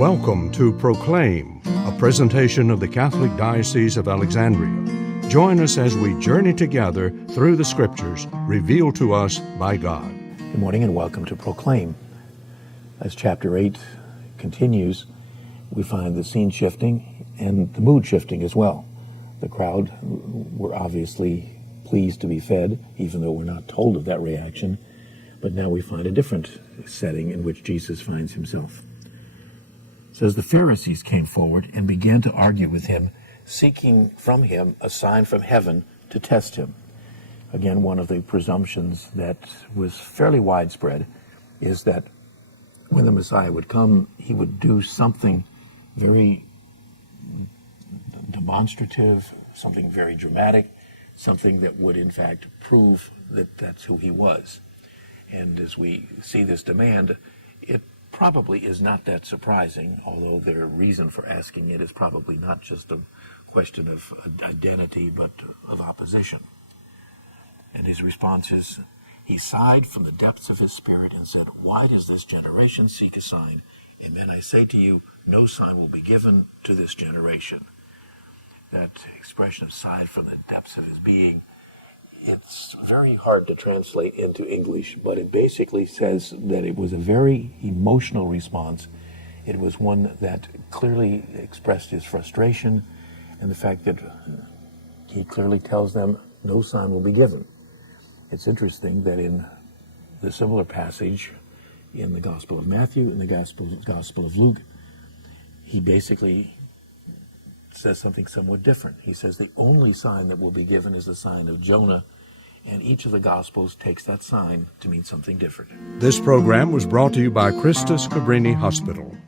Welcome to Proclaim, a presentation of the Catholic Diocese of Alexandria. Join us as we journey together through the Scriptures revealed to us by God. Good morning and welcome to Proclaim. As chapter 8 continues, we find the scene shifting and the mood shifting as well. The crowd were obviously pleased to be fed, even though we're not told of that reaction. But now we find a different setting in which Jesus finds himself. It says, the Pharisees came forward and began to argue with him, seeking from him a sign from heaven to test him. Again, one of the presumptions that was fairly widespread is that when the Messiah would come, he would do something very demonstrative, something very dramatic, something that would in fact prove that that's who he was. And as we see this demand, it probably is not that surprising, although their reason for asking it is probably not just a question of identity, but of opposition. And his response is, he sighed from the depths of his spirit and said, why does this generation seek a sign? Amen, I say to you, no sign will be given to this generation. That expression of sighed from the depths of his being, it's very hard to translate into English, but it basically says that it was a very emotional response. It was one that clearly expressed his frustration and the fact that he clearly tells them no sign will be given. It's interesting that in the similar passage in the Gospel of Matthew and the Gospel of Luke, he basically says something somewhat different. He says the only sign that will be given is the sign of Jonah, and each of the Gospels takes that sign to mean something different. This program was brought to you by Christus Cabrini Hospital.